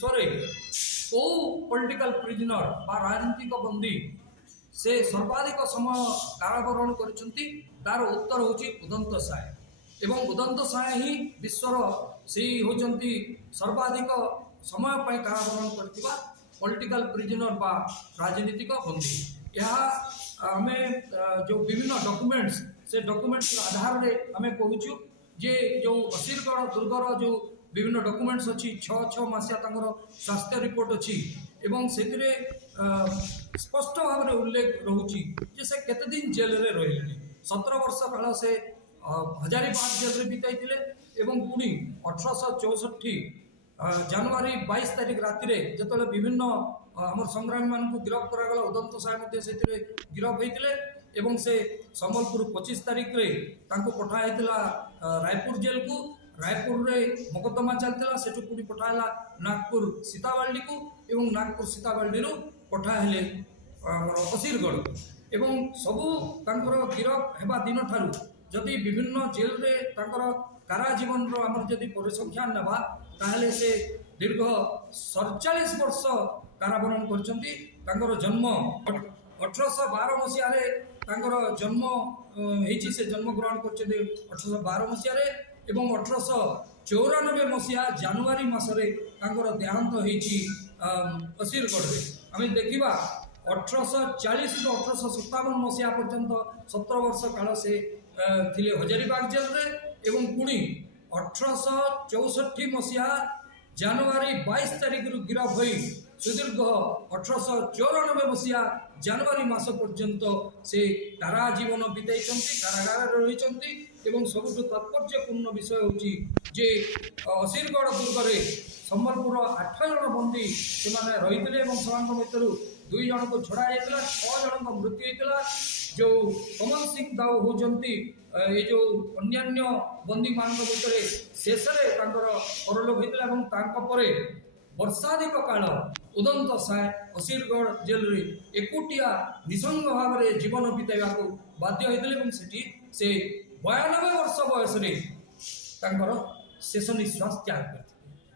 विश्व कौ political prisoner बा राजनीतिक बंदी से सर्वाधिक समय कारावरण कर उत्तर हूँ उदंत साय एवं उदंत साय ही विश्वर से होती सर्वाधिक समय पर कारावरण करथिबा पॉलिटिकल प्रिजनर बा राजनीतिक बंदी। यह आम जो विभिन्न डॉक्यूमेंट्स से डॉक्यूमेंट्स आधार रे आम कहूँ जे जो असीरगढ़ दुर्गर जो विभिन्न डॉक्यूमेंट्स अच्छी छः मसीहा स्वास्थ्य रिपोर्ट अच्छी एवं से स्पष्ट भाव में उल्लेख रोचे से केते दिन जेल रे रही 17 वर्ष काल से हजारीबाग जेल रे बिताई एवं पुणी 1864 जनवरी 22 तारीख राति जो विभिन्न आम संग्रामी मान गिरफ करागला उदंत साय से गिरफ होते एवं से संबलपुर 25 तारीख रे पठाई रायपुर जेल को रायपुर रे मोकदमा चलता से पुणी पठाला नागपुर सीताबाड़ी को एवं नागपुर सीताबाड़ी पठाले असीरगढ़ एवं सबू गिरफ हेबा दिन ठारू जदि विभिन्न जेल रे काराजीवन आम जदि परिसंख्यान नेबा ताहले से दीर्घ 47 वर्ष कारावरण कर जन्म 1812 मसीह जन्म होती से जन्म ग्रहण कर 1812 मसीह एवं 1894 मसीहा जनवरी मसरे देहांत होती असीरगढ़ आम देखा 1840 ରୁ 1857 मसीहा पर्यंत 17 वर्ष काल से थिले हजारीबाग जेल रे एवं पुणी 1864 मसीहा जनवरी 22 तारीख रु गिरफ होई सुदीर्घ 1894 मसीहा जनवरी मास पर्यंत से काराजीवन बिताई कारागार रही एवं सबुठ तात्पर्यपूर्ण विषय होची जे असीरगढ़ दुर्ग संबलपुर 8 जन बंदी से रही भर 2 जन को छड़ा जाता 6 जन का मृत्यु होता जो कमल सिंह दाऊ होती ये जो अन्यान्य बंदी मान भितर शेष परलोक होता वर्षाधिक काल उदंत साय असीरगढ़ जेल रे एकुटिया निसंग भाव में जीवन बिताइबा को बाध्य होते से 92 वर्ष बयस शेष निश्वास त्याग करते।